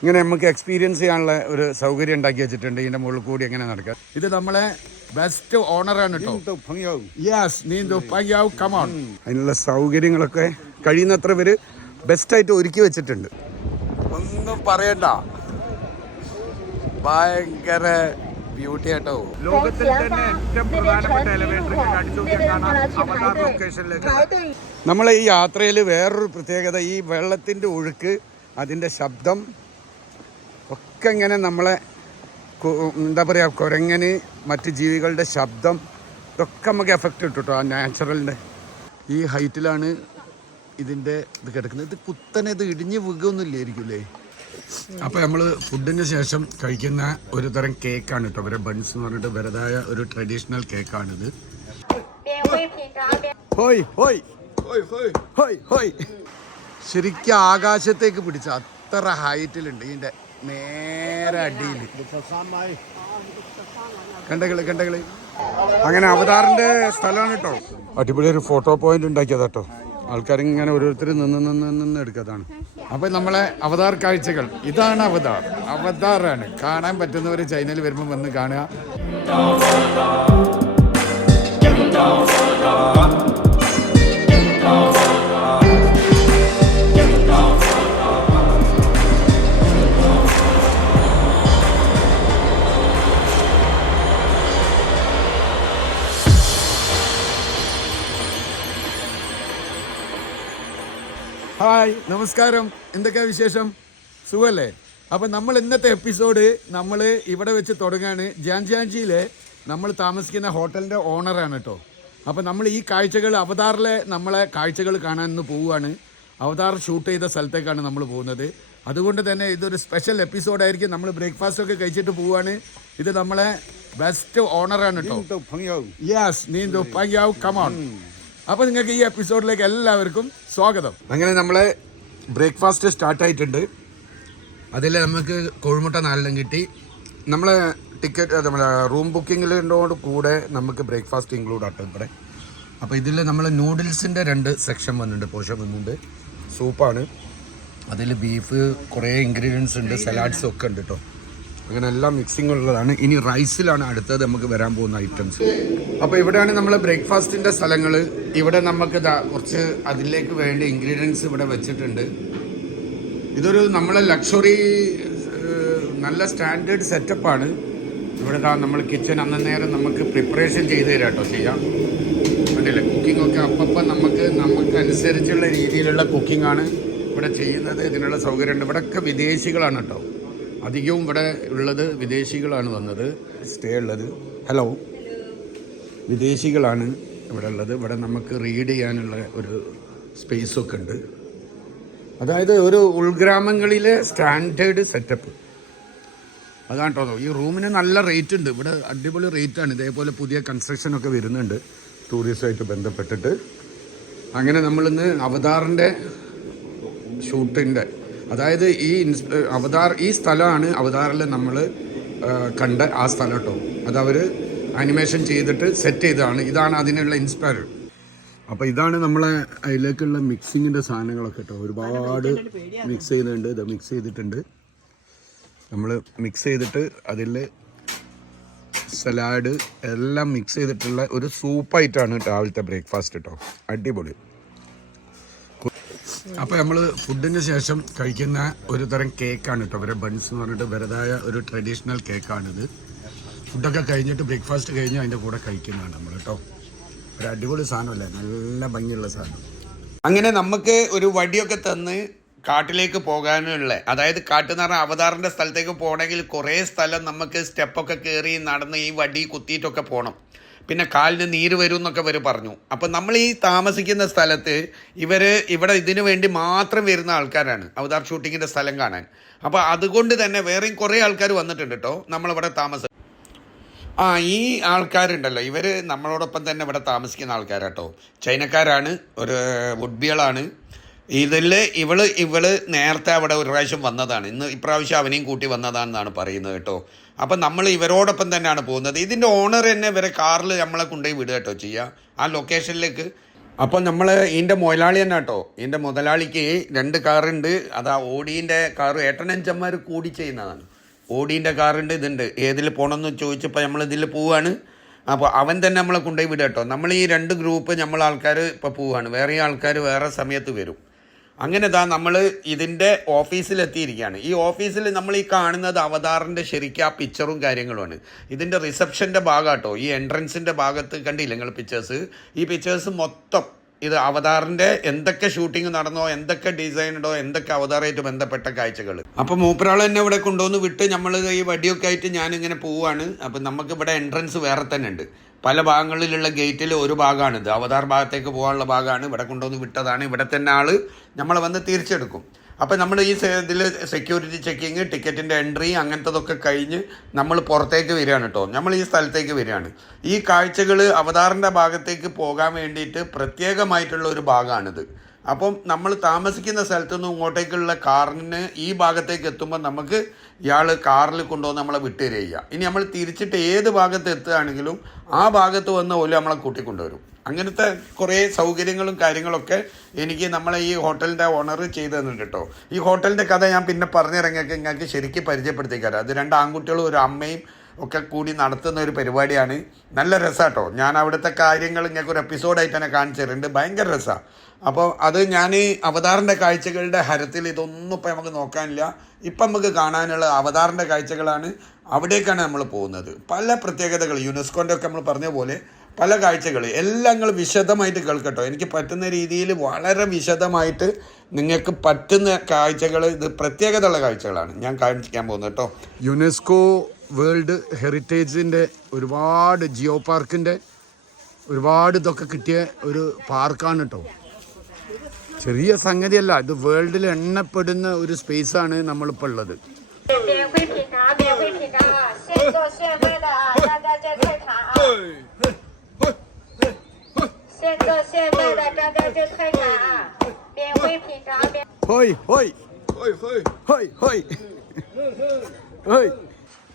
ഇങ്ങനെ നമുക്ക് എക്സ്പീരിയൻസ് ചെയ്യാനുള്ള ഒരു സൗകര്യം ഉണ്ടാക്കി വെച്ചിട്ടുണ്ട്. ഇതിൻ്റെ മുകളിൽ കൂടി എങ്ങനെ നടക്കാം. ഇത് നമ്മളെ ബെസ്റ്റ് ഓണറാണ് കേട്ടോ. യെസ്, നീന്തു പയ്യാവ് കമോൺ. അതിനുള്ള സൗകര്യങ്ങളൊക്കെ കഴിയുന്നത്ര പേര് ബെസ്റ്റായിട്ട് ഒരുക്കി വെച്ചിട്ടുണ്ട്. ഒന്നും പറയണ്ട, ഭയങ്കര ബ്യൂട്ടി ആട്ടോ. ലോകത്തിൽ തന്നെ ഏറ്റവും പ്രധാനപ്പെട്ട എലവേറ്റർ അവതാർ ലൊക്കേഷനിലേക്ക്. നമ്മളെ ഈ യാത്രയിൽ വേറൊരു പ്രത്യേകത, ഈ വെള്ളത്തിൻ്റെ ഒഴുക്ക്, അതിൻ്റെ ശബ്ദം ഒക്കെ ഇങ്ങനെ നമ്മളെ എന്താ പറയുക, കുരങ്ങന് മറ്റ് ജീവികളുടെ ശബ്ദം ഇതൊക്കെ നമുക്ക് എഫക്റ്റ് ഇട്ടു കേട്ടോ. ആ നാച്ചുറലിൻ്റെ ഈ ഹൈറ്റിലാണ് ഇതിൻ്റെ ഇത് കിടക്കുന്നത്. ഇത് കുത്തനെ ഇത് ഇടിഞ്ഞ് വീകൊന്നുമില്ലായിരിക്കില്ലേ. അപ്പോൾ നമ്മൾ ഫുഡിന് ശേഷം കഴിക്കുന്ന ഒരു തരം കേക്കാണ് കേട്ടോ. ഇവരെ ബൺസ് എന്ന് പറഞ്ഞിട്ട് വെറുതായ ഒരു ട്രഡീഷണൽ കേക്കാണിത്. ഹോയ് ഹോയ് ഹോയ് ഹോയ്. ശരിക്കും ആകാശത്തേക്ക് പിടിച്ച അത്ര ഹൈറ്റിലുണ്ട് ഇതിൻ്റെ നേരെ അടിയിൽ. കണ്ടകള് അങ്ങനെ അവതാറിൻ്റെ സ്ഥലമാണ് കേട്ടോ. അടിപൊളി ഒരു ഫോട്ടോ പോയിന്റ് ഉണ്ടാക്കിയതാ കേട്ടോ. ആൾക്കാരിങ്ങനെ ഓരോരുത്തർ നിന്ന് എടുക്കാതാണ്. അപ്പം നമ്മളെ അവതാർ കാഴ്ചകൾ ഇതാണ്. അവതാറാണ് കാണാൻ പറ്റുന്നവർ ചൈനയിൽ വരുമ്പോൾ വന്ന് കാണുക. ഹായ്, നമസ്കാരം. എന്തൊക്കെയാ വിശേഷം? സുഖമല്ലേ? അപ്പം നമ്മൾ ഇന്നത്തെ എപ്പിസോഡ് നമ്മൾ ഇവിടെ വെച്ച് തുടങ്ങുകയാണ്. ജിയാൻജിയിലെ നമ്മൾ താമസിക്കുന്ന ഹോട്ടലിൻ്റെ ഓണറാണ് കേട്ടോ. അപ്പം നമ്മൾ ഈ കാഴ്ചകൾ അവതാറിലെ നമ്മളെ കാഴ്ചകൾ കാണാൻ ഇന്ന് പോവുകയാണ്. അവതാർ ഷൂട്ട് ചെയ്ത സ്ഥലത്തേക്കാണ് നമ്മൾ പോകുന്നത്. അതുകൊണ്ട് തന്നെ ഇതൊരു സ്പെഷ്യൽ എപ്പിസോഡായിരിക്കും. നമ്മൾ ബ്രേക്ക്ഫാസ്റ്റൊക്കെ കഴിച്ചിട്ട് പോവുകയാണ്. ഇത് നമ്മളെ ബെസ്റ്റ് ഓണറാണ് കേട്ടോ. യെസ്, നീന്തു പയ്യാവ് കമോൺ. അപ്പോൾ നിങ്ങൾക്ക് ഈ എപ്പിസോഡിലേക്ക് എല്ലാവർക്കും സ്വാഗതം. അങ്ങനെ നമ്മളെ ബ്രേക്ക്ഫാസ്റ്റ് സ്റ്റാർട്ടായിട്ടുണ്ട്. അതിൽ നമുക്ക് കോഴിമുട്ട 4 കിട്ടി. നമ്മളെ ടിക്കറ്റ് നമ്മളെ റൂം ബുക്കിങ്ങിലോട് കൂടെ നമുക്ക് ബ്രേക്ക്ഫാസ്റ്റ് ഇൻക്ലൂഡ് ആട്ടോ ഇവിടെ. അപ്പോൾ ഇതിൽ നമ്മൾ നൂഡിൽസിൻ്റെ 2 സെക്ഷൻ വന്നിട്ടുണ്ട്, പോർഷൻ വന്നിട്ടുണ്ട്. സൂപ്പാണ്, അതിൽ ബീഫ്, കുറേ ഇൻഗ്രീഡിയൻസ് ഉണ്ട്, സലാഡ്സും ഒക്കെ ഉണ്ട് കേട്ടോ. അങ്ങനെ എല്ലാം മിക്സിംഗ് ഉള്ളതാണ്. ഇനി റൈസിലാണ് അടുത്തത് നമുക്ക് വരാൻ പോകുന്ന ഐറ്റംസ്. അപ്പോൾ ഇവിടെയാണ് നമ്മളെ ബ്രേക്ക്ഫാസ്റ്റിൻ്റെ സ്ഥലങ്ങൾ. ഇവിടെ നമുക്ക് കുറച്ച് അതിലേക്ക് വേണ്ട ഇൻഗ്രീഡിയൻസ് ഇവിടെ വെച്ചിട്ടുണ്ട്. ഇതൊരു നമ്മളെ ലക്ഷറി നല്ല സ്റ്റാൻഡേർഡ് സെറ്റപ്പാണ്. ഇവിടെ നമ്മൾ കിച്ചൺ അന്നേരം നമുക്ക് പ്രിപ്പറേഷൻ ചെയ്ത് തരാം കേട്ടോ. ചെയ്യാം വേണ്ടിയില്ല, കുക്കിങ്ങൊക്കെ അപ്പം നമുക്ക് അനുസരിച്ചുള്ള രീതിയിലുള്ള കുക്കിങ്ങാണ് ഇവിടെ ചെയ്യുന്നത്. ഇതിനുള്ള സൗകര്യമുണ്ട്. ഇവിടെയൊക്കെ വിദേശികളാണ് കേട്ടോ. അധികവും ഇവിടെ ഉള്ളത് വിദേശികളാണ് വന്നത് സ്റ്റേ ഉള്ളത്. ഹലോ, വിദേശികളാണ് ഇവിടെ ഉള്ളത്. ഇവിടെ നമുക്ക് റീഡ് ചെയ്യാനുള്ള ഒരു സ്പേസൊക്കെ ഉണ്ട്. അതായത് ഒരു ഉൾഗ്രാമങ്ങളിലെ സ്റ്റാൻഡേർഡ് സെറ്റപ്പ് അതാണ് കേട്ടോ. ഈ റൂമിന് നല്ല റേറ്റ് ഉണ്ട് ഇവിടെ, അടിപൊളി റേറ്റാണ്. ഇതേപോലെ പുതിയ കൺസ്ട്രക്ഷനൊക്കെ വരുന്നുണ്ട് ടൂറിസമായിട്ട് ബന്ധപ്പെട്ടിട്ട്. അങ്ങനെ നമ്മളിന്ന് അവതാറിൻ്റെ ഷൂട്ടിൻ്റെ, അതായത് ഈ സ്ഥലമാണ് അവതാറിൽ നമ്മൾ കണ്ട ആ സ്ഥലം കേട്ടോ. അതവർ ആനിമേഷൻ ചെയ്തിട്ട് സെറ്റ് ചെയ്തതാണ്. ഇതാണ് അതിനുള്ള ഇൻസ്പയർ. അപ്പോൾ ഇതാണ് നമ്മളെ അതിലേക്കുള്ള മിക്സിങ്ങിൻ്റെ സാധനങ്ങളൊക്കെ കേട്ടോ. ഒരുപാട് മിക്സ് ചെയ്യുന്നുണ്ട്. ഇത് മിക്സ് ചെയ്തിട്ടുണ്ട്. നമ്മൾ മിക്സ് ചെയ്തിട്ട് അതിൽ സലാഡ് എല്ലാം മിക്സ് ചെയ്തിട്ടുള്ള ഒരു സൂപ്പായിട്ടാണ് രാവിലത്തെ ബ്രേക്ക്ഫാസ്റ്റ് കേട്ടോ. അടിപൊളി. അപ്പോൾ നമ്മൾ ഫുഡിന് ശേഷം കഴിക്കുന്ന ഒരു തരം കേക്കാണ് കേട്ടോ. ഇവരെ ബൺസ് എന്ന് പറഞ്ഞിട്ട് വെറുതായ ഒരു ട്രഡീഷണൽ കേക്കാണിത്. ഫുഡൊക്കെ കഴിഞ്ഞിട്ട് ബ്രേക്ക്ഫാസ്റ്റ് കഴിഞ്ഞ് അതിൻ്റെ കൂടെ കഴിക്കുന്നതാണ് നമ്മൾ കേട്ടോ. ഒരു അടിപൊളി സാധനമല്ലേ, നല്ല ഭംഗിയുള്ള സാധനം. അങ്ങനെ നമുക്ക് ഒരു വടിയൊക്കെ തന്ന് കാട്ടിലേക്ക് പോകാനുള്ള, അതായത് കാട്ടെന്ന് പറഞ്ഞാൽ അവതാറിൻ്റെ സ്ഥലത്തേക്ക് പോകണമെങ്കിൽ കുറേ സ്ഥലം നമുക്ക് സ്റ്റെപ്പൊക്കെ കയറി നടന്ന് ഈ വടി കുത്തിയിട്ടൊക്കെ പോകണം. പിന്നെ കാലിന് നീര് വരും എന്നൊക്കെ ഇവർ പറഞ്ഞു. അപ്പം നമ്മൾ ഈ താമസിക്കുന്ന സ്ഥലത്ത് ഇവിടെ ഇതിനു വേണ്ടി മാത്രം വരുന്ന ആൾക്കാരാണ് അവതാർ ഷൂട്ടിങ്ങിൻ്റെ സ്ഥലം കാണാൻ. അപ്പോൾ അതുകൊണ്ട് തന്നെ വേറെയും കുറേ ആൾക്കാർ വന്നിട്ടുണ്ട് കേട്ടോ നമ്മളിവിടെ താമസം. ഈ ആൾക്കാരുണ്ടല്ലോ, ഇവർ നമ്മളോടൊപ്പം തന്നെ ഇവിടെ താമസിക്കുന്ന ആൾക്കാരാട്ടോ. ചൈനക്കാരാണ്, ഒരു വുഡ്ബികളാണ്. ഇവള് നേരത്തെ അവിടെ ഒരു പ്രാവശ്യം വന്നതാണ്. ഇപ്രാവശ്യം അവനെയും കൂട്ടി വന്നതാണെന്നാണ് പറയുന്നത് കേട്ടോ. അപ്പം നമ്മൾ ഇവരോടൊപ്പം തന്നെയാണ് പോകുന്നത്. ഇതിൻ്റെ ഓണർ തന്നെ ഇവരെ കാറിൽ നമ്മളെ കൊണ്ടുപോയി വിടുക കേട്ടോ ചെയ്യുക ആ ലൊക്കേഷനിലേക്ക്. അപ്പോൾ നമ്മൾ ഇതിൻ്റെ മുതലാളി തന്നെ കേട്ടോ. ഇതിൻ്റെ മുതലാളിക്ക് 2 കാറുണ്ട്. അതാ ഓടീൻ്റെ കാറ് ഏട്ടനഞ്ചന്മാർ കൂടി ചെയ്യുന്നതാണ്. ഓടീൻ്റെ കാറുണ്ട്, ഇതുണ്ട്. ഏതിൽ പോകണമെന്ന് ചോദിച്ചപ്പോൾ നമ്മൾ ഇതിൽ പോവുകയാണ്. അപ്പോൾ അവൻ തന്നെ നമ്മളെ കൊണ്ടുപോയി വിടുക കേട്ടോ. നമ്മൾ ഈ 2 ഗ്രൂപ്പ് നമ്മൾ ആൾക്കാർ ഇപ്പോൾ പോവുകയാണ്. വേറെ ആൾക്കാർ വേറെ സമയത്ത് വരും. അങ്ങനെ ഇതാ നമ്മൾ ഇതിൻ്റെ ഓഫീസിലെത്തിയിരിക്കുകയാണ്. ഈ ഓഫീസിൽ നമ്മൾ ഈ കാണുന്നത് അവതാറിൻ്റെ ശരിക്കും ആ പിക്ചറും കാര്യങ്ങളുമാണ്. ഇതിൻ്റെ റിസപ്ഷൻ്റെ ഭാഗം കേട്ടോ. ഈ എൻട്രൻസിൻ്റെ ഭാഗത്ത് കണ്ടില്ല നിങ്ങൾ പിക്ചേഴ്സ്. ഈ പിക്ചേഴ്സ് മൊത്തം ഇത് അവതാറിൻ്റെ എന്തൊക്കെ ഷൂട്ടിംഗ് നടന്നോ, എന്തൊക്കെ ഡിസൈൻ ഉണ്ടോ, എന്തൊക്കെ അവതാറായിട്ട് ബന്ധപ്പെട്ട കാഴ്ചകൾ. അപ്പോൾ മൂപ്പരാൾ എന്നെ ഇവിടെ കൊണ്ടുവന്ന് വിട്ട് നമ്മൾ ഈ വടിയൊക്കെ ആയിട്ട് ഞാനിങ്ങനെ പോവുകയാണ്. അപ്പം നമുക്ക് ഇവിടെ എൻട്രൻസ് വേറെ തന്നെ ഉണ്ട്. പല ഭാഗങ്ങളിലുള്ള ഗേറ്റിൽ ഒരു ഭാഗമാണിത്. അവതാർ ഭാഗത്തേക്ക് പോകാനുള്ള ഭാഗമാണ്. ഇവിടെ കൊണ്ടുവന്ന് വിട്ടതാണ്. ഇവിടെ തന്നെ ആൾ നമ്മളെ വന്ന് തിരിച്ചെടുക്കും. അപ്പോൾ നമ്മൾ ഈ ഇതിൽ സെക്യൂരിറ്റി ചെക്കിങ്, ടിക്കറ്റിൻ്റെ എൻട്രി അങ്ങനത്തതൊക്കെ കഴിഞ്ഞ് നമ്മൾ പുറത്തേക്ക് വരികയാണ് കേട്ടോ. നമ്മൾ ഈ സ്ഥലത്തേക്ക് വരികയാണ്. ഈ കാഴ്ചകൾ അവതാറിൻ്റെ ഭാഗത്തേക്ക് പോകാൻ വേണ്ടിയിട്ട് പ്രത്യേകമായിട്ടുള്ള ഒരു ഭാഗമാണിത്. അപ്പം നമ്മൾ താമസിക്കുന്ന സ്ഥലത്തുനിന്ന് ഇങ്ങോട്ടേക്കുള്ള കാറിന് ഈ ഭാഗത്തേക്ക് എത്തുമ്പോൾ നമുക്ക് ഇയാൾ കാറിൽ കൊണ്ടുവന്ന് നമ്മളെ വിട്ടുതരിക. ഇനി നമ്മൾ തിരിച്ചിട്ട് ഏത് ഭാഗത്ത് എത്തുകയാണെങ്കിലും ആ ഭാഗത്ത് വന്ന് പോലും നമ്മളെ കൂട്ടിക്കൊണ്ടുവരും. അങ്ങനത്തെ കുറേ സൗകര്യങ്ങളും കാര്യങ്ങളൊക്കെ എനിക്ക് നമ്മളെ ഈ ഹോട്ടലിൻ്റെ ഓണർ ചെയ്തു തന്നിട്ടുണ്ട് കേട്ടോ. ഈ ഹോട്ടലിൻ്റെ കഥ ഞാൻ പിന്നെ നിങ്ങൾക്ക് ശരിക്കും പരിചയപ്പെടുത്തിക്കാറ്. അത് 2 ആൺകുട്ടികളും ഒരു അമ്മയും ഒക്കെ കൂടി നടത്തുന്ന ഒരു പരിപാടിയാണ്. നല്ല രസമാട്ടോ. ഞാൻ അവിടുത്തെ കാര്യങ്ങൾ നിങ്ങൾക്ക് ഒരു എപ്പിസോഡായിട്ട് തന്നെ കാണിച്ചു തരുന്നുണ്ട്. ഭയങ്കര രസമാണ്. അപ്പോൾ അത് ഞാൻ ഈ അവതാറിൻ്റെ കാഴ്ചകളുടെ ഹരത്തിൽ ഇതൊന്നും ഇപ്പം നമുക്ക് നോക്കാനില്ല. ഇപ്പം നമുക്ക് കാണാനുള്ള അവതാറിൻ്റെ കാഴ്ചകളാണ്. അവിടേക്കാണ് നമ്മൾ പോകുന്നത്. പല പ്രത്യേകതകൾ യുനെസ്കോൻ്റെ ഒക്കെ നമ്മൾ പറഞ്ഞ പോലെ പല കാഴ്ചകൾ എല്ലാം നിങ്ങൾ വിശദമായിട്ട് കേൾക്കട്ടോ. എനിക്ക് പറ്റുന്ന രീതിയിൽ വളരെ വിശദമായിട്ട് നിങ്ങൾക്ക് പറ്റുന്ന കാഴ്ചകൾ, ഇത് പ്രത്യേകതയുള്ള കാഴ്ചകളാണ് ഞാൻ കാണിക്കാൻ പോകുന്നത് കേട്ടോ. യുനെസ്കോ വേൾഡ് ഹെറിറ്റേജിൻ്റെ ഒരുപാട് ജിയോ പാർക്കിൻ്റെ ഒരുപാട് ഇതൊക്കെ കിട്ടിയ ഒരു പാർക്കാണ് കേട്ടോ. ചെറിയ സംഗതിയല്ല, ഇത് വേൾഡിൽ എണ്ണപ്പെടുന്ന ഒരു സ്പേസാണ് നമ്മളിപ്പോൾ ഉള്ളത്.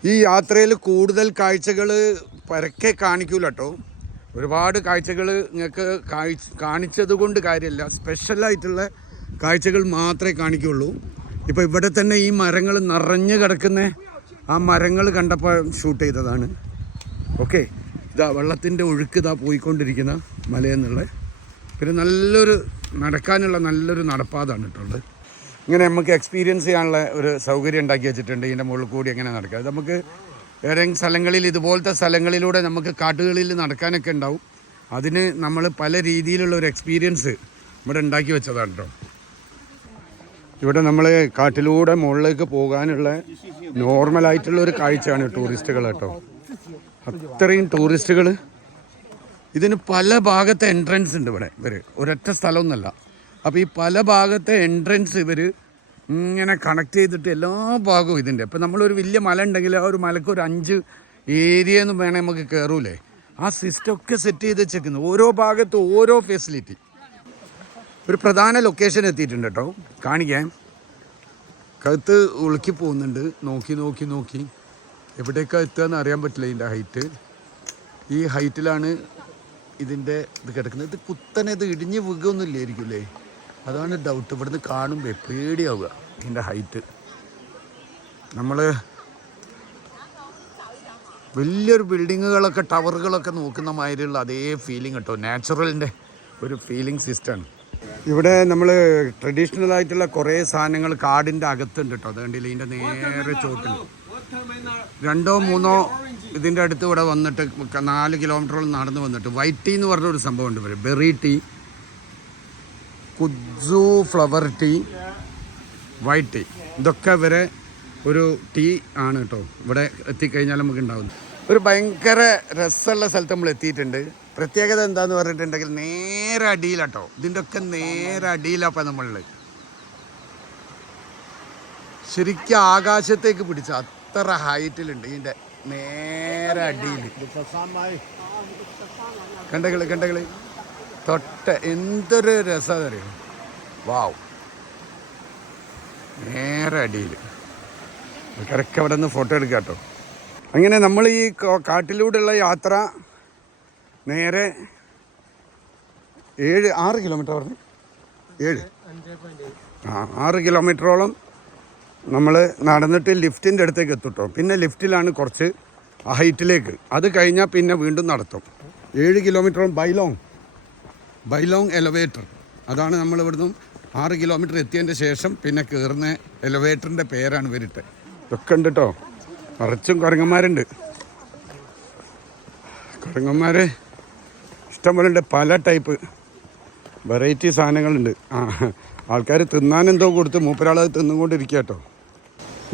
ഈ യാത്രയിൽ കൂടുതൽ കാഴ്ചകൾ പരക്കെ കാണിക്കൂല കേട്ടോ. ഒരുപാട് കാഴ്ചകൾ നിങ്ങൾക്ക് കാണിച്ചത് കൊണ്ട് കാര്യമില്ല. സ്പെഷ്യലായിട്ടുള്ള കാഴ്ചകൾ മാത്രമേ കാണിക്കുള്ളൂ. ഇപ്പോൾ ഇവിടെ തന്നെ ഈ മരങ്ങൾ നിറഞ്ഞു കിടക്കുന്ന ആ മരങ്ങൾ കണ്ടപ്പോൾ ഷൂട്ട് ചെയ്തതാണ്. ഓക്കെ, ഇതാ വെള്ളത്തിൻ്റെ ഒഴുക്ക് ഇതാ പോയിക്കൊണ്ടിരിക്കുന്ന മലയെന്നുള്ള. പിന്നെ നല്ലൊരു നടക്കാനുള്ള നല്ലൊരു നടപ്പാതാണ് കേട്ടുള്ളത്. ഇങ്ങനെ നമുക്ക് എക്സ്പീരിയൻസ് ചെയ്യാനുള്ള ഒരു സൗകര്യം ഉണ്ടാക്കി വെച്ചിട്ടുണ്ട്. ഇതിൻ്റെ മുകളിൽ കൂടി എങ്ങനെ നടക്കുക. നമുക്ക് ഏതെങ്കിലും സ്ഥലങ്ങളിൽ ഇതുപോലത്തെ സ്ഥലങ്ങളിലൂടെ നമുക്ക് കാട്ടുകളിൽ നടക്കാനൊക്കെ ഉണ്ടാവും. അതിന് നമ്മൾ പല രീതിയിലുള്ള ഒരു എക്സ്പീരിയൻസ് ഇവിടെ ഉണ്ടാക്കി വെച്ചതാണ് കേട്ടോ. ഇവിടെ നമ്മൾ കാട്ടിലൂടെ മുകളിലേക്ക് പോകാനുള്ള നോർമലായിട്ടുള്ള ഒരു കാഴ്ചയാണ് ടൂറിസ്റ്റുകൾ കേട്ടോ. അത്രയും ടൂറിസ്റ്റുകൾ. ഇതിന് പല ഭാഗത്തെ എൻട്രൻസ് ഉണ്ട് ഇവിടെ. ഇവർ ഒരൊറ്റ സ്ഥലമൊന്നുമല്ല. അപ്പോൾ ഈ പല ഭാഗത്തെ എൻട്രൻസ് ഇവർ ഇങ്ങനെ കണക്ട് ചെയ്തിട്ട് എല്ലാ ഭാഗവും ഇതിൻ്റെ. ഇപ്പം നമ്മളൊരു വലിയ മല ഉണ്ടെങ്കിൽ ആ ഒരു മലക്ക് ഒരു 5 ഏരിയ എന്ന് വേണേൽ നമുക്ക് കയറൂലേ. ആ സിസ്റ്റമൊക്കെ സെറ്റ് ചെയ്ത് വെച്ചേക്കുന്നു. ഓരോ ഭാഗത്തും ഓരോ ഫെസിലിറ്റി. ഒരു പ്രധാന ലൊക്കേഷൻ എത്തിയിട്ടുണ്ട് കേട്ടോ. കാണിക്കാൻ കഴുത്ത് ഉളുക്കി പോകുന്നുണ്ട്. നോക്കി എവിടേക്കാണ് എത്തുക എന്ന് അറിയാൻ പറ്റില്ല. ഇതിൻ്റെ ഹൈറ്റ് ഈ ഹൈറ്റിലാണ് ഇതിൻ്റെ ഇത് കിടക്കുന്നത്. ഇത് കുത്തനെ ഇത് ഇടിഞ്ഞ് വീകൊന്നും ഇല്ലായിരിക്കും അല്ലേ? അതാണ് ഡൗട്ട്. ഇവിടുന്ന് കാണുമ്പോൾ പേടിയാവുക ഇതിൻ്റെ ഹൈറ്റ്. നമ്മൾ വലിയൊരു ബിൽഡിങ്ങുകളൊക്കെ ടവറുകളൊക്കെ നോക്കുന്ന മാതിരിയുള്ള അതേ ഫീലിംഗ് കേട്ടോ. നാച്ചുറലിൻ്റെ ഒരു ഫീലിംഗ് സിസ്റ്റമാണ്. ഇവിടെ നമ്മൾ ട്രഡീഷണൽ ആയിട്ടുള്ള കുറേ സാധനങ്ങൾ കാടിൻ്റെ അകത്തുണ്ട് കേട്ടോ. അതുകൊണ്ടില്ല ഇതിൻ്റെ നേരെ ചോട്ടിൽ 2 or 3 ഇതിൻ്റെ അടുത്ത് ഇവിടെ വന്നിട്ട് 4 കിലോമീറ്ററോളം നടന്ന് വന്നിട്ട് വൈറ്റ് ടീ എന്ന് പറഞ്ഞൊരു സംഭവമുണ്ട്. ഇവർ berry tea, kudzu flower tea, white tea, ഇതൊക്കെ ഇവരെ ഒരു ടീ ആണ് കേട്ടോ. ഇവിടെ എത്തിക്കഴിഞ്ഞാൽ നമുക്ക് ഉണ്ടാവുന്നത് ഒരു ഭയങ്കര രസമുള്ള സ്ഥലത്ത് നമ്മൾ എത്തിയിട്ടുണ്ട്. പ്രത്യേകത എന്താണെന്ന് പറഞ്ഞിട്ടുണ്ടെങ്കിൽ നേരെ അടിയിലാട്ടോ. ഇതിൻ്റെ ഒക്കെ നേരെ അടിയിലപ്പം നമ്മളിൽ ശരിക്കും ആകാശത്തേക്ക് പിടിച്ച അത്ര ഹൈറ്റിലുണ്ട്. ഇതിൻ്റെ നേരെ അടിയിൽ കണ്ടകള് തൊട്ട് എന്തൊരു രസം അറിയോ. വാവ്, നേരെ അടിയിൽ കറക്റ്റ് അവിടെ നിന്ന് ഫോട്ടോ എടുക്കാം കേട്ടോ. അങ്ങനെ നമ്മൾ ഈ കാട്ടിലൂടെയുള്ള യാത്ര നേരെ 6 കിലോമീറ്റർ പറഞ്ഞു 6 കിലോമീറ്ററോളം നമ്മൾ നടന്നിട്ട് ലിഫ്റ്റിൻ്റെ അടുത്തേക്ക് എത്തുട്ടോ. പിന്നെ ലിഫ്റ്റിലാണ് കുറച്ച് ഹൈറ്റിലേക്ക്, അത് കഴിഞ്ഞാൽ പിന്നെ വീണ്ടും നടത്തും. 7 കിലോമീറ്ററോളം ബൈലോങ് എലവേറ്റർ, അതാണ് നമ്മൾ ഇവിടുന്ന് 6 കിലോമീറ്റർ എത്തിയതിൻ്റെ ശേഷം പിന്നെ കയറുന്ന എലവേറ്ററിൻ്റെ പേരാണ് ഇവരിട്ട്. ഇതൊക്കെ ഉണ്ട് കേട്ടോ, നിറച്ചും കുരങ്ങന്മാരുണ്ട്. കുരങ്ങന്മാർ ഇഷ്ടംപോലെ ഉണ്ട്, പല ടൈപ്പ് വെറൈറ്റി സാധനങ്ങളുണ്ട്. ആൾക്കാർ തിന്നാനെന്തോ കൊടുത്ത് മൂപ്പരാളത് തിന്നുകൊണ്ടിരിക്കുക കേട്ടോ.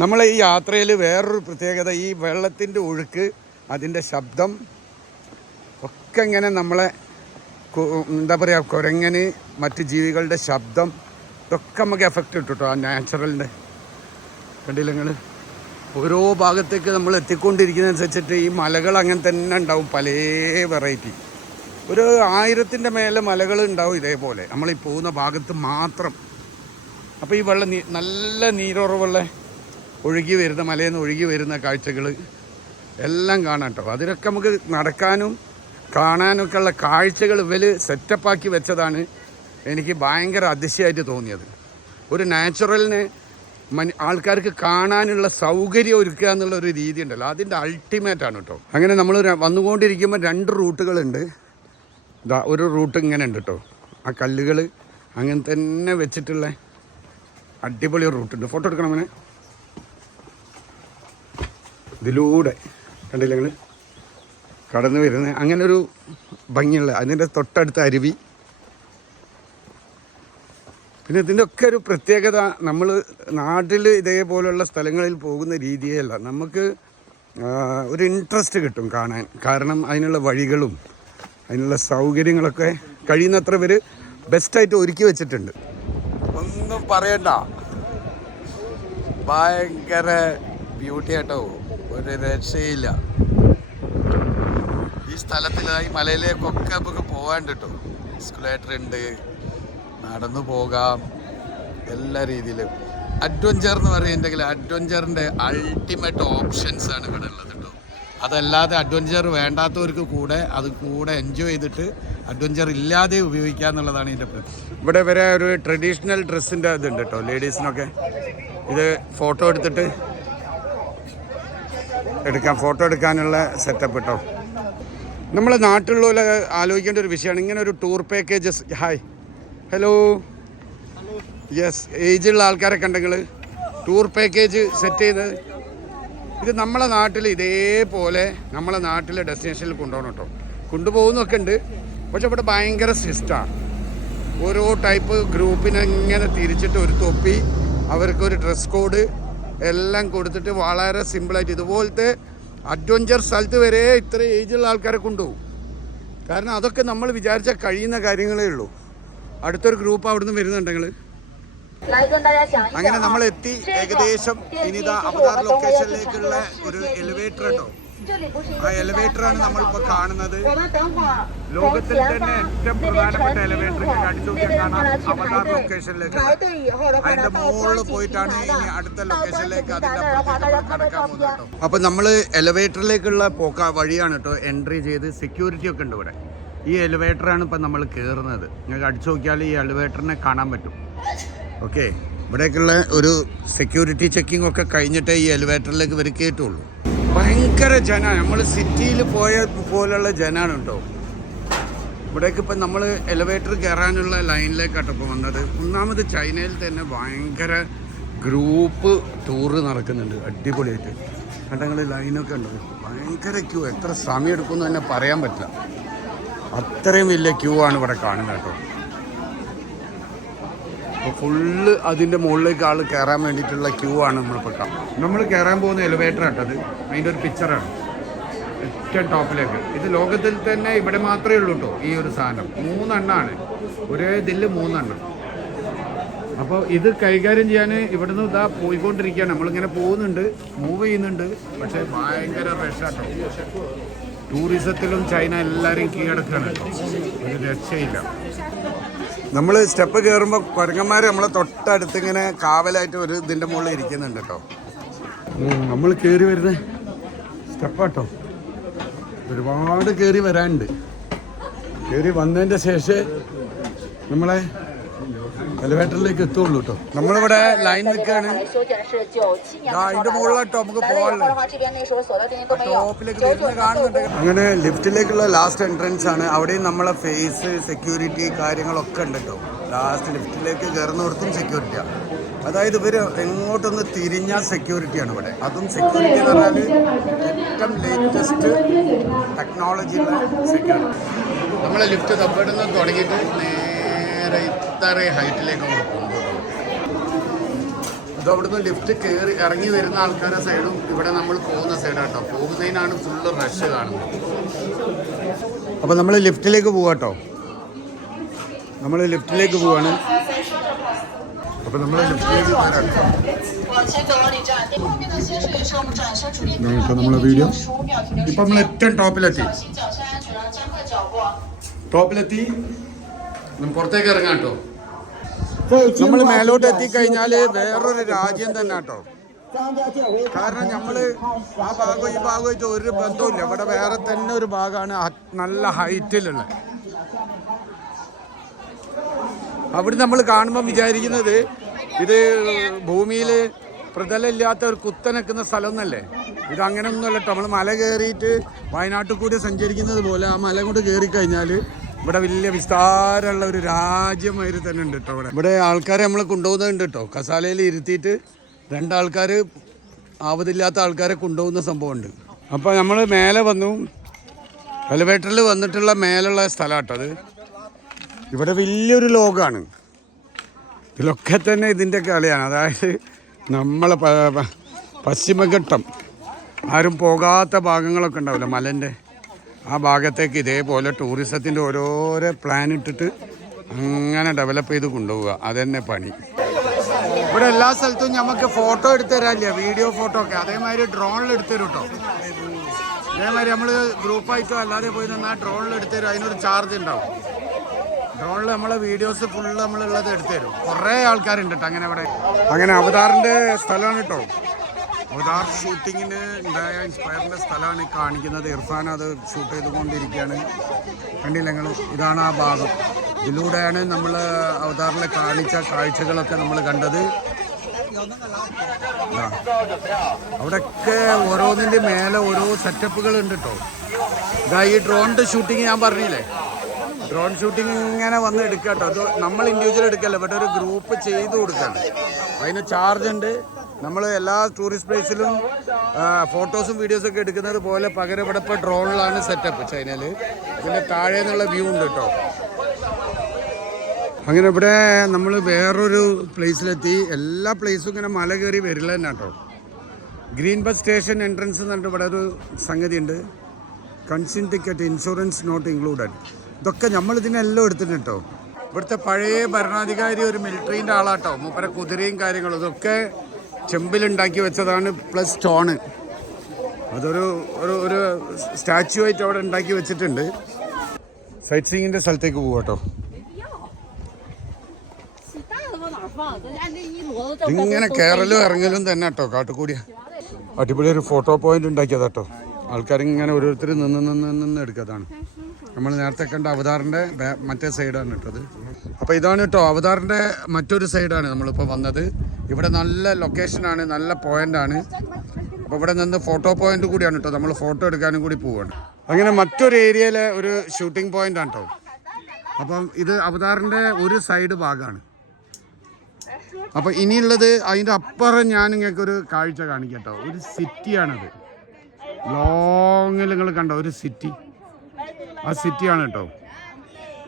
നമ്മളെ ഈ യാത്രയിൽ വേറൊരു പ്രത്യേകത, ഈ വെള്ളത്തിൻ്റെ ഒഴുക്ക്, അതിൻ്റെ ശബ്ദം ഒക്കെ ഇങ്ങനെ നമ്മളെ എന്താ പറയുക, കുരങ്ങന് മറ്റ് ജീവികളുടെ ശബ്ദം ഇതൊക്കെ നമുക്ക് എഫക്റ്റ് കിട്ടും ആ നാച്ചുറലിൻ്റെ. കണ്ടില്ല നിങ്ങൾ, ഓരോ ഭാഗത്തേക്ക് നമ്മൾ എത്തിക്കൊണ്ടിരിക്കുന്നതനുസരിച്ചിട്ട് ഈ മലകൾ അങ്ങനെ തന്നെ ഉണ്ടാവും, പല വെറൈറ്റി. ഒരു 1000-ൻ്റെ മേലെ മലകൾ ഉണ്ടാവും ഇതേപോലെ നമ്മളീ പോകുന്ന ഭാഗത്ത് മാത്രം. അപ്പോൾ ഈ വെള്ളം നല്ല നീരുറവുള്ള ഒഴുകി വരുന്ന മലയിൽ നിന്ന് ഒഴുകി വരുന്ന കാഴ്ചകൾ എല്ലാം കാണാം കേട്ടോ. അതിനൊക്കെ നമുക്ക് നടക്കാനും കാണാനൊക്കെ ഉള്ള കാഴ്ചകൾ ഇവർ സെറ്റപ്പാക്കി വെച്ചതാണ് എനിക്ക് ഭയങ്കര അതിശയമായിട്ട് തോന്നിയത്. ഒരു നാച്ചുറലിന് ആൾക്കാർക്ക് കാണാനുള്ള സൗകര്യം ഒരുക്കുക എന്നുള്ളൊരു രീതി ഉണ്ടല്ലോ, അതിൻ്റെ അൾട്ടിമേറ്റാണ് കേട്ടോ. അങ്ങനെ നമ്മൾ വന്നുകൊണ്ടിരിക്കുമ്പോൾ 2 റൂട്ടുകളുണ്ട്. ഇതാ ഒരു റൂട്ട് ഇങ്ങനെ ഉണ്ട് കേട്ടോ, ആ കല്ലുകൾ അങ്ങനെ തന്നെ വെച്ചിട്ടുള്ള അടിപൊളി റൂട്ടുണ്ട്. ഫോട്ടോ എടുക്കണം അവനെ. ഇതിലൂടെ കണ്ടില്ല നിങ്ങൾ കടന്നു വരുന്നത്, അങ്ങനെ ഒരു ഭംഗിയുള്ള, അതിൻ്റെ തൊട്ടടുത്ത അരുവി. പിന്നെ ഇതിൻ്റെ ഒക്കെ ഒരു പ്രത്യേകത, നമ്മൾ നാട്ടിൽ ഇതേപോലെയുള്ള സ്ഥലങ്ങളിൽ പോകുന്ന രീതിയല്ല, നമുക്ക് ഒരു ഇൻട്രസ്റ്റ് കിട്ടും കാണാൻ. കാരണം അതിനുള്ള വഴികളും അതിനുള്ള സൗകര്യങ്ങളൊക്കെ കഴിയുന്നത്ര ഇവർ ബെസ്റ്റായിട്ട് ഒരുക്കി വെച്ചിട്ടുണ്ട്. ഒന്നും പറയണ്ട, ഭയങ്കര ബ്യൂട്ടി ആട്ടോ, ഒരു രക്ഷയില്ല. ഈ സ്ഥലത്തിൽ ഈ മലയിലേക്കൊക്കെ നമുക്ക് പോകാൻ കേട്ടോ. എസ്കലേറ്റർ ഉണ്ട്, നടന്നു പോകാം, എല്ലാ രീതിയിലും. അഡ്വഞ്ചർ എന്ന് പറയുന്നുണ്ടെങ്കിൽ അഡ്വഞ്ചറിൻ്റെ അൾട്ടിമേറ്റ് ഓപ്ഷൻസ് ആണ് ഇവിടെ ഉള്ളത് കേട്ടോ. അതല്ലാതെ അഡ്വഞ്ചർ വേണ്ടാത്തവർക്ക് കൂടെ അത് കൂടെ എൻജോയ് ചെയ്തിട്ട് അഡ്വഞ്ചർ ഇല്ലാതെ ഉപയോഗിക്കുക എന്നുള്ളതാണ് ഇതിൻ്റെ പ്രശ്നം. ഇവിടെ വരെ ഒരു ട്രഡീഷണൽ ഡ്രസ്സിൻ്റെ ഇതുണ്ട് കേട്ടോ ലേഡീസിനൊക്കെ. ഇത് ഫോട്ടോ എടുത്തിട്ട് ഫോട്ടോ എടുക്കാനുള്ള സെറ്റപ്പ് കേട്ടോ. നമ്മളെ നാട്ടിലുള്ള ആലോചിക്കേണ്ട ഒരു വിഷയമാണ് ഇങ്ങനെ ഒരു tour packages. Hi, hello, yes, ഏജുള്ള ആൾക്കാരൊക്കെ ഉണ്ടെങ്കിൽ ടൂർ പാക്കേജ് സെറ്റ് ചെയ്ത് ഇത് നമ്മളെ നാട്ടിൽ ഇതേപോലെ നമ്മളെ നാട്ടിലെ ഡെസ്റ്റിനേഷനിൽ കൊണ്ടുപോകണം കേട്ടോ. കൊണ്ടുപോകുന്നൊക്കെ ഉണ്ട്, പക്ഷെ ഇവിടെ ഭയങ്കര സിസ്റ്റാണ്. ഓരോ ടൈപ്പ് ഗ്രൂപ്പിനെ ഇങ്ങനെ തിരിച്ചിട്ട് ഒരു തൊപ്പി, അവർക്കൊരു ഡ്രസ് കോഡ് എല്ലാം കൊടുത്തിട്ട് വളരെ സിമ്പിളായിട്ട് ഇതുപോലത്തെ അഡ്വഞ്ചർ സ്ഥലത്ത് വരെ ഇത്ര ഏജുള്ള ആൾക്കാരെ കൊണ്ടുപോകും. കാരണം അതൊക്കെ നമ്മൾ വിചാരിച്ചാൽ കഴിയുന്ന കാര്യങ്ങളേ ഉള്ളൂ. അടുത്തൊരു ഗ്രൂപ്പ് അവിടുന്ന് വരുന്നുണ്ടെങ്കിൽ അങ്ങനെ നമ്മൾ എത്തി ഏകദേശം. ഇനിതാ അവതാർ ലൊക്കേഷനിലേക്കുള്ള ഒരു എലിവേറ്റർ ഉണ്ടോ, ആ എലിവേറ്ററാണ് നമ്മളിപ്പോൾ കാണുന്നത്. ലോകത്തിൽ തന്നെ ഏറ്റവും പ്രധാനപ്പെട്ട എലിവേറ്റർ അടിച്ചു നോക്കിയാൽ കാണാം അവതാർ ലൊക്കേഷനിലേക്ക്. അതിന്റെ മുകളിൽ പോയിട്ടാണ് ഇനി അടുത്ത ലൊക്കേഷനിലേക്ക് അതിന്റെ കടക്കാൻ പോകുന്നത് കേട്ടോ. അപ്പൊ നമ്മള് എലിവേറ്ററിലേക്കുള്ള വഴിയാണ് കേട്ടോ എൻട്രി ചെയ്ത്. സെക്യൂരിറ്റി ഒക്കെ ഉണ്ട് ഇവിടെ. ഈ എലിവേറ്ററാണ് ഇപ്പം നമ്മൾ കയറുന്നത്. നിങ്ങൾക്ക് അടിച്ചു നോക്കിയാൽ ഈ എലിവേറ്ററിനെ കാണാൻ പറ്റും. ഓക്കെ, ഇവിടേക്കുള്ള ഒരു സെക്യൂരിറ്റി ചെക്കിംഗ് ഒക്കെ കഴിഞ്ഞിട്ടേ ഈ എലിവേറ്ററിലേക്ക് ഇവർ കയറ്റുള്ളൂ. ഭയങ്കര ജനമാണ്, നമ്മൾ സിറ്റിയിൽ പോയ പോലുള്ള ജനമാണ് കേട്ടോ. ഇവിടേക്ക് ഇപ്പം നമ്മൾ എലിവേറ്റർ കയറാനുള്ള ലൈനിലേക്കാട്ടോ ഇപ്പോൾ വന്നത്. ഒന്നാമത് ചൈനയിൽ തന്നെ ഭയങ്കര ഗ്രൂപ്പ് ടൂറ് നടക്കുന്നുണ്ട് അടിപൊളിയായിട്ട്. കണ്ടങ്ങൾ ലൈനൊക്കെ ഉണ്ട്, ഭയങ്കര ക്യൂ. എത്ര സമയം എടുക്കുമെന്ന് തന്നെ പറയാൻ പറ്റില്ല, അത്രയും വലിയ ക്യൂ ആണ് ഇവിടെ കാണുന്നത് കേട്ടോ. അപ്പോൾ ഫുള്ള് അതിൻ്റെ മുകളിലേക്ക് ആൾ കയറാൻ വേണ്ടിയിട്ടുള്ള ക്യൂ ആണ് നമ്മളിപ്പോൾ നമ്മൾ കയറാൻ പോകുന്ന എലിവേറ്റർ ആട്ടത്. അതിൻ്റെ ഒരു പിക്ചറാണ് ഏറ്റവും ടോപ്പിലേക്ക്. ഇത് ലോകത്തിൽ തന്നെ ഇവിടെ മാത്രമേ ഉള്ളൂ കേട്ടോ ഈ ഒരു സാധനം. 3 എണ്ണമാണ് ഒരേ ഇതിൽ 3 എണ്ണം. അപ്പോൾ ഇത് കൈകാര്യം ചെയ്യാൻ ഇവിടുന്ന് ഇതാ പോയിക്കൊണ്ടിരിക്കുകയാണ്. നമ്മളിങ്ങനെ പോകുന്നുണ്ട്, മൂവ് ചെയ്യുന്നുണ്ട്, പക്ഷേ ഭയങ്കര റഷാട്ടോ. ടൂറിസത്തിലും ചൈന എല്ലാവരും കീഴടക്കുകയാണ്, ഒരു രക്ഷയില്ല. നമ്മൾ സ്റ്റെപ്പ് കയറുമ്പോൾ കുരങ്ങന്മാർ നമ്മളെ തൊട്ടടുത്ത് ഇങ്ങനെ കാവലായിട്ട് ഒരു ഇതിൻ്റെ മുകളിൽ ഇരിക്കുന്നുണ്ട് കേട്ടോ. നമ്മൾ കയറി വരുന്ന സ്റ്റെപ്പാട്ടോ, ഒരുപാട് കയറി വരാനുണ്ട്. കയറി വന്നതിൻ്റെ ശേഷം നമ്മളെ എലിവേറ്ററിലേക്ക് എത്തുള്ളൂ കേട്ടോ. നമ്മളിവിടെ ലൈൻ നിൽക്കുകയാണ്. അതിന്റെ മുകളിലോട്ടോ നമുക്ക് പോകാനുള്ളത്. ടോപ്പിലേക്ക് വരുന്ന കാണുന്നുണ്ട്. അങ്ങനെ ലിഫ്റ്റിലേക്കുള്ള ലാസ്റ്റ് എൻട്രൻസ് ആണ്. അവിടെയും നമ്മളെ ഫേസ് സെക്യൂരിറ്റി കാര്യങ്ങളൊക്കെ ഉണ്ട് കേട്ടോ. ലാസ്റ്റ് ലിഫ്റ്റിലേക്ക് കയറുന്നിടത്തും സെക്യൂരിറ്റിയാണ്. അതായത് ഇവർ എങ്ങോട്ടൊന്ന് തിരിഞ്ഞാൽ സെക്യൂരിറ്റിയാണ് ഇവിടെ. അതും സെക്യൂരിറ്റി എന്ന് പറഞ്ഞാൽ ഏറ്റവും ലേറ്റസ്റ്റ് ടെക്നോളജിയുള്ള സെക്യൂരിറ്റി. നമ്മളെ ലിഫ്റ്റ് തപ്പിടുന്ന് തുടങ്ങിയിട്ട് നേരെ ഇത്ര ഹൈറ്റിലേക്ക് നമ്മൾ കൊണ്ടുപോകും. അത് അവിടുന്ന് ലിഫ്റ്റ് കയറി ഇറങ്ങി വരുന്ന ആൾക്കാരുടെ സൈഡും ഇവിടെ നമ്മൾ പോകുന്ന സൈഡാട്ടോ. പോകുന്നതിനാണ് ഫുള്ള് റഷ് കാണുന്നത്. അപ്പോൾ നമ്മൾ ലിഫ്റ്റിലേക്ക് പോവാട്ടോ. നമ്മൾ ലിഫ്റ്റിലേക്ക് പോവാണ്. അപ്പോൾ നമ്മൾ ലിഫ്റ്റിലേക്ക് നമ്മളെ വീഡിയോ ഇപ്പം നമ്മൾ ഏറ്റവും ടോപ്പിലെത്തി പുറത്തേക്ക് ഇറങ്ങാം കേട്ടോ. നമ്മൾ മേലോട്ട് എത്തിക്കഴിഞ്ഞാൽ വേറൊരു രാജ്യം തന്നെ കേട്ടോ. കാരണം നമ്മള് ആ ഭാഗം ഈ ഭാഗമായിട്ട് ഒരു ബന്ധവുമില്ല. ഇവിടെ വേറെ തന്നെ ഒരു ഭാഗമാണ് നല്ല ഹൈറ്റിലുള്ള. അവിടെ നമ്മൾ കാണുമ്പോൾ വിചാരിക്കുന്നത് ഇത് ഭൂമിയിൽ പ്രതലമില്ലാത്ത ഒരു കുത്തനക്കുന്ന സ്ഥലം എന്നല്ലേ. ഇത് അങ്ങനെയൊന്നുമല്ല കേട്ടോ. നമ്മൾ മല കയറിയിട്ട് വയനാട്ടിൽ കൂടി സഞ്ചരിക്കുന്നത് പോലെ ആ മല കൊണ്ട് കയറിക്കഴിഞ്ഞാൽ ഇവിടെ വലിയ വിസ്താരമുള്ള ഒരു രാജ്യമായിട്ട് തന്നെ ഉണ്ട് കേട്ടോ. ഇവിടെ ആൾക്കാരെ നമ്മൾ കൊണ്ടുപോകുന്നുണ്ട് കേട്ടോ. കസാലയിൽ ഇരുത്തിയിട്ട് രണ്ടാൾക്കാർ ആവതില്ലാത്ത ആൾക്കാരെ കൊണ്ടുപോകുന്ന സംഭവമുണ്ട്. അപ്പോൾ നമ്മൾ മേലെ വന്നു. എലിവേറ്ററിൽ വന്നിട്ടുള്ള മേലുള്ള സ്ഥലം കേട്ടോ അത്. ഇവിടെ വലിയൊരു ലോകമാണ്. ഇതിലൊക്കെ തന്നെ ഇതിൻ്റെ കളിയാണ്. അതായത് നമ്മളെ പശ്ചിമഘട്ടം ആരും പോകാത്ത ഭാഗങ്ങളൊക്കെ ഉണ്ടാവില്ല മലൻ്റെ ആ ഭാഗത്തേക്ക് ഇതേപോലെ ടൂറിസത്തിൻ്റെ ഓരോരോ പ്ലാൻ ഇട്ടിട്ട് അങ്ങനെ ഡെവലപ്പ് ചെയ്ത് കൊണ്ടുപോവുക. അതന്നെ പണി. ഇവിടെ എല്ലാ സ്ഥലത്തും നമുക്ക് ഫോട്ടോ എടുത്തു തരാനില്ല, വീഡിയോ ഫോട്ടോ ഒക്കെ. അതേമാതിരി ഡ്രോണിൽ എടുത്തു തരും കേട്ടോ. അതേമാതിരി നമ്മൾ ഗ്രൂപ്പായിട്ടോ അല്ലാതെ പോയി നിന്നാൽ ഡ്രോണിൽ എടുത്തു തരും. അതിനൊരു ചാർജ് ഉണ്ടാവും. ഡ്രോണിൽ നമ്മളെ വീഡിയോസ് ഫുള്ള് നമ്മളുള്ളത് എടുത്തു തരും. കുറേ ആൾക്കാരുണ്ട് കേട്ടോ അങ്ങനെ ഇവിടെ. അങ്ങനെ അവതാറിൻ്റെ സ്ഥലമാണ് കേട്ടോ. അവതാർ ഷൂട്ടിങ്ങിന് ഉണ്ടായ ഇൻസ്പയറിൻ്റെ സ്ഥലമാണ് കാണിക്കുന്നത്. ഇർഫാൻ അത് ഷൂട്ട് ചെയ്തുകൊണ്ടിരിക്കുകയാണ്. കണ്ടില്ല നിങ്ങൾ? ഇതാണ് ആ ഭാഗം. ഇതിലൂടെയാണ് നമ്മൾ അവതാറിൽ കാണിച്ച കാഴ്ചകളൊക്കെ നമ്മൾ കണ്ടത്. അവിടെയൊക്കെ ഓരോന്നിൻ്റെ മേലെ ഓരോ സെറ്റപ്പുകൾ ഉണ്ട് കേട്ടോ. ഇതാ ഈ ഡ്രോണിൻ്റെ ഷൂട്ടിങ് ഞാൻ പറഞ്ഞില്ലേ, ഡ്രോൺ ഷൂട്ടിങ് ഇങ്ങനെ വന്ന് എടുക്കുക കേട്ടോ. അത് നമ്മൾ ഇൻഡിവിജ്വൽ എടുക്കല്ല, ഇവിടെ ഒരു ഗ്രൂപ്പ് ചെയ്ത് കൊടുക്കുകയാണ്. അതിന് ചാർജ് ഉണ്ട്. നമ്മൾ എല്ലാ ടൂറിസ്റ്റ് പ്ലേസിലും ഫോട്ടോസും വീഡിയോസൊക്കെ എടുക്കുന്നത് പോലെ പകരം ഇവിടെ ഇപ്പോൾ ഡ്രോണിലാണ് സെറ്റപ്പ് ചൈനയിൽ. ഇതിൻ്റെ താഴെ നിന്നുള്ള വ്യൂ ഉണ്ട് കേട്ടോ. അങ്ങനെ ഇവിടെ നമ്മൾ വേറൊരു പ്ലേസിലെത്തി. എല്ലാ പ്ലേസും ഇങ്ങനെ മല കയറി വരില്ല തന്നെ കേട്ടോ. ഗ്രീൻ ബസ് സ്റ്റേഷൻ എൻട്രൻസ് എന്ന് പറഞ്ഞിട്ട് ഇവിടെ ഒരു സംഗതി ഉണ്ട്. Consume ticket, insurance not included. ഇതൊക്കെ നമ്മളിതിനെല്ലാം എടുത്തിട്ടുണ്ട് കേട്ടോ. ഇവിടുത്തെ പഴയ ഭരണാധികാരി ഒരു മിലിറ്ററീൻ്റെ ആളാട്ടോ. മൂപ്പരെ കുതിരയും കാര്യങ്ങളും ഇതൊക്കെ ചെമ്പിലുണ്ടാക്കി വെച്ചതാണ്. പ്ലസ് സ്റ്റോണ് അതൊരു ഒരു സ്റ്റാച്യു ആയിട്ട് അവിടെ ഉണ്ടാക്കി വെച്ചിട്ടുണ്ട്. സൈറ്റ് സീയിങ്ങിൻ്റെ സ്ഥലത്തേക്ക് പോകും കേട്ടോ. ഇങ്ങനെ കയറലും ഇറങ്ങലും തന്നെ കേട്ടോ. കാട്ടുകൂടിയ അടിപൊളി ഒരു ഫോട്ടോ പോയിന്റ് ഉണ്ടാക്കിയതാ കേട്ടോ. ആൾക്കാരിങ്ങനെ ഓരോരുത്തർ നിന്ന് എടുക്കാതാണ്. നമ്മൾ നേരത്തെ കണ്ട അവതാറിൻ്റെ മറ്റേ സൈഡാണ് കേട്ടത്. അപ്പോൾ ഇതാണ് കേട്ടോ അവതാറിൻ്റെ മറ്റൊരു സൈഡാണ് നമ്മളിപ്പോൾ വന്നത്. ഇവിടെ നല്ല ലൊക്കേഷനാണ്, നല്ല പോയിൻ്റാണ്. അപ്പോൾ ഇവിടെ നിന്ന് ഫോട്ടോ പോയിന്റ് കൂടിയാണ് കേട്ടോ. നമ്മൾ ഫോട്ടോ എടുക്കാനും കൂടി പോവുകയാണ്. അങ്ങനെ മറ്റൊരു ഏരിയയിലെ ഒരു ഷൂട്ടിംഗ് പോയിൻ്റാണ് കേട്ടോ. അപ്പം ഇത് അവതാറിൻ്റെ ഒരു സൈഡ് ഭാഗമാണ്. അപ്പോൾ ഇനിയുള്ളത് അതിൻ്റെ അപ്പുറം ഞാൻ നിങ്ങൾക്കൊരു കാഴ്ച കാണിക്കാം കേട്ടോ. ഒരു സിറ്റിയാണത്. ലോങ്ങിൽ നിങ്ങൾ കണ്ടോ ഒരു സിറ്റി. ആ സിറ്റിയാണ് കേട്ടോ.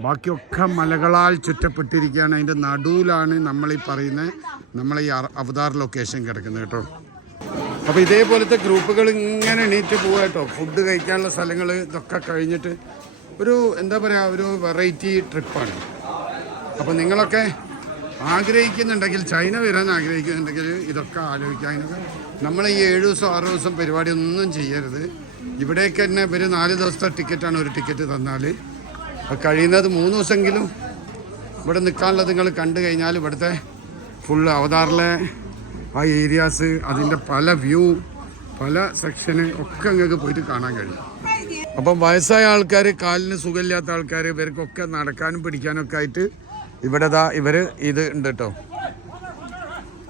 ബാക്കിയൊക്കെ മലകളാൽ ചുറ്റപ്പെട്ടിരിക്കുകയാണ്. അതിൻ്റെ നടുവിലാണ് നമ്മളീ പറയുന്നത് നമ്മളീ അവതാർ ലൊക്കേഷൻ കിടക്കുന്നത് കേട്ടോ. അപ്പോൾ ഇതേപോലത്തെ ഗ്രൂപ്പുകൾ ഇങ്ങനെ എണീറ്റ് പോവുക കേട്ടോ. ഫുഡ് കഴിക്കാനുള്ള സ്ഥലങ്ങൾ ഇതൊക്കെ കഴിഞ്ഞിട്ട് ഒരു എന്താ പറയുക, ഒരു വെറൈറ്റി ട്രിപ്പാണ്. അപ്പോൾ നിങ്ങളൊക്കെ ആഗ്രഹിക്കുന്നുണ്ടെങ്കിൽ, ചൈന വരാൻ ആഗ്രഹിക്കുന്നുണ്ടെങ്കിൽ ഇതൊക്കെ ആലോചിക്കുക. അതിനൊക്കെ നമ്മൾ ഈ 7 ദിവസം 6 ദിവസം പരിപാടി ഒന്നും ചെയ്യരുത്. ഇവിടേക്ക് തന്നെ ഒരു 4 ദിവസത്തെ ടിക്കറ്റാണ്. ഒരു ടിക്കറ്റ് തന്നാൽ കഴിയുന്നത് 3 ദിവസമെങ്കിലും ഇവിടെ നിൽക്കാനുള്ളത് നിങ്ങൾ കണ്ടു കഴിഞ്ഞാൽ ഇവിടുത്തെ ഫുള്ള് അവതാറിലെ ആ ഏരിയാസ്, അതിൻ്റെ പല വ്യൂ, പല സെക്ഷന് ഒക്കെ നിങ്ങൾക്ക് പോയിട്ട് കാണാൻ കഴിയും. അപ്പം വയസ്സായ ആൾക്കാർ, കാലിന് സുഖമില്ലാത്ത ആൾക്കാർ, ഇവർക്കൊക്കെ നടക്കാനും പിടിക്കാനൊക്കെ ആയിട്ട് ഇവിടെ ഇവര് ഇത് ഉണ്ട് കേട്ടോ.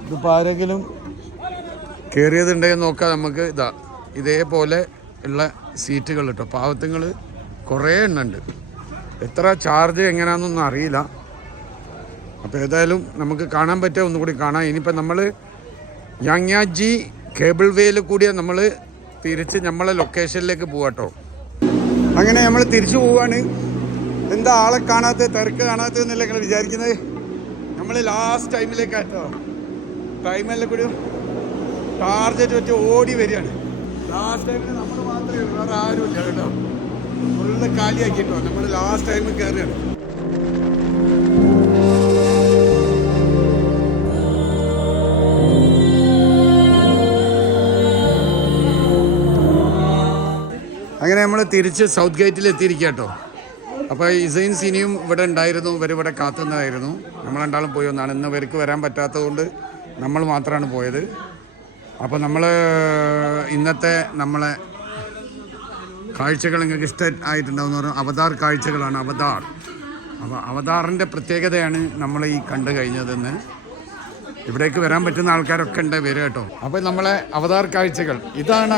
ഇതിപ്പോൾ ആരെങ്കിലും കയറിയതുണ്ടെന്ന് നോക്കാം നമുക്ക്. ഇതേപോലെ ഉള്ള സീറ്റുകൾ കേട്ടോ. പാവത്തുങ്ങൾ കുറേ എണ്ണുണ്ട്. എത്ര ചാർജ് എങ്ങനെയാണെന്നൊന്നും അറിയില്ല. അപ്പോൾ ഏതായാലും നമുക്ക് കാണാൻ പറ്റുക ഒന്നുകൂടി കാണാം. ഇനിയിപ്പോൾ നമ്മൾ യാങ്യാജി കേബിൾ വേയിൽ കൂടിയാണ് നമ്മൾ തിരിച്ച് നമ്മളെ ലൊക്കേഷനിലേക്ക് പോവാട്ടോ. അങ്ങനെ നമ്മൾ തിരിച്ചു പോവാണ്. എന്താ ആളെ കാണാത്ത, തിരക്ക് കാണാത്തതെന്നല്ല നിങ്ങൾ വിചാരിക്കുന്നത്. നമ്മൾ ലാസ്റ്റ് ടൈമിലേക്കാട്ടോ. ടൈമെല്ലാം കൂടി ടാർജറ്റ് വെച്ച് ഓടി വരികയാണ്. ലാസ്റ്റ് ടൈമിൽ നമ്മൾ മാത്രമേ ഉള്ളൂ, വേറെ ആരുമില്ല കേട്ടോ. ഫുള്ള് കാലിയാക്കിട്ടോ നമ്മൾ ലാസ്റ്റ് ടൈമിൽ കയറുകയാണ്. അങ്ങനെ നമ്മൾ തിരിച്ച് സൗത്ത് ഗേറ്റിൽ എത്തിയിരിക്കുക കേട്ടോ. അപ്പോൾ ഇസൈൻ സിനിയും ഇവിടെ ഉണ്ടായിരുന്നു. ഇവരിവിടെ കാത്തുന്നതായിരുന്നു. നമ്മൾ രണ്ടാളും പോയി ഒന്നാണ്. ഇന്ന് ഇവർക്ക് വരാൻ പറ്റാത്തതുകൊണ്ട് നമ്മൾ മാത്രമാണ് പോയത്. അപ്പോൾ നമ്മൾ ഇന്നത്തെ നമ്മളെ കാഴ്ചകൾ നിങ്ങൾക്ക് ഇഷ്ടമായിട്ടുണ്ടാവുമെന്ന് പറഞ്ഞു. അവതാർ കാഴ്ചകളാണ്, അവതാർ. അപ്പോൾ അവതാറിൻ്റെ പ്രത്യേകതയാണ് നമ്മൾ ഈ കണ്ടു കഴിഞ്ഞതെന്ന്. ഇവിടേക്ക് വരാൻ പറ്റുന്ന ആൾക്കാരൊക്കെ ഉണ്ട്, വരും കേട്ടോ. അപ്പോൾ നമ്മളെ അവതാർ കാഴ്ചകൾ ഇതാണ്.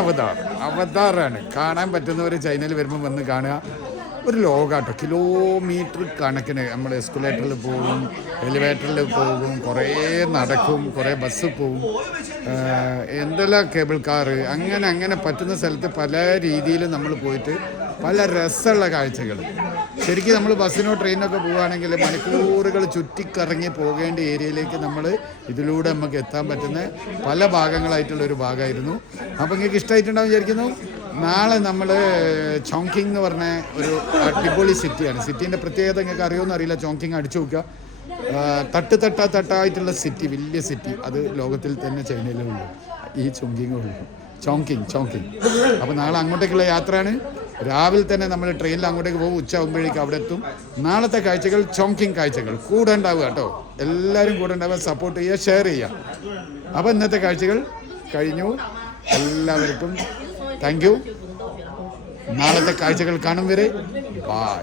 അവതാറാണ്. കാണാൻ പറ്റുന്നവർ ചൈനയിൽ വരുമ്പോൾ വന്ന് കാണുക. ഒരു ലോകാട്ടോ. കിലോമീറ്റർ കണക്കിന് നമ്മൾ എസ്കുലേറ്ററിൽ പോകും, എലിവേറ്ററിൽ പോകും, കുറേ നടക്കും, കുറേ ബസ് പോകും, എന്തെല്ലാം കേബിൾ കാറ്, അങ്ങനെ പറ്റുന്ന സ്ഥലത്ത് പല രീതിയിൽ നമ്മൾ പോയിട്ട് പല രസമുള്ള കാഴ്ചകൾ. ശരിക്കും നമ്മൾ ബസ്സിനോ ട്രെയിനൊക്കെ പോവുകയാണെങ്കിൽ മണിക്കൂറുകൾ ചുറ്റിക്കറങ്ങി പോകേണ്ട ഏരിയയിലേക്ക് നമ്മൾ ഇതിലൂടെ നമുക്ക് എത്താൻ പറ്റുന്ന പല ഭാഗങ്ങളായിട്ടുള്ളൊരു ഭാഗമായിരുന്നു. അപ്പോൾ നിങ്ങൾക്ക് ഇഷ്ടമായിട്ടുണ്ടാവും വിചാരിക്കുന്നു. നാളെ നമ്മൾ ചോങ്കിങ് എന്ന് പറഞ്ഞ ഒരു അടിപൊളി സിറ്റിയാണ്. സിറ്റീൻ്റെ പ്രത്യേകത നിങ്ങൾക്ക് അറിയുമെന്ന് അറിയില്ല. ചോങ്കിങ് അടിച്ചു നോക്കുക. തട്ടായിട്ടുള്ള സിറ്റി, വലിയ സിറ്റി. അത് ലോകത്തിൽ തന്നെ ചൈനയിലുള്ളൂ, ഈ ചോങ്കിങ്. അപ്പോൾ നാളെ അങ്ങോട്ടേക്കുള്ള യാത്രയാണ്. രാവിലെ തന്നെ നമ്മൾ ട്രെയിനിൽ അങ്ങോട്ടേക്ക് പോകും. ഉച്ചയാകുമ്പോഴേക്കും അവിടെ എത്തും. നാളത്തെ കാഴ്ചകൾ ചോങ്കിങ് കാഴ്ചകൾ. കൂടെ ഉണ്ടാവുക കേട്ടോ. എല്ലാവരും കൂടെ ഉണ്ടാവുക, സപ്പോർട്ട് ചെയ്യുക, ഷെയർ ചെയ്യുക. അപ്പോൾ ഇന്നത്തെ കാഴ്ചകൾ കഴിഞ്ഞു. എല്ലാവർക്കും താങ്ക് യു. നാളത്തെ കാഴ്ചകൾ കാണും വരെ ബൈ.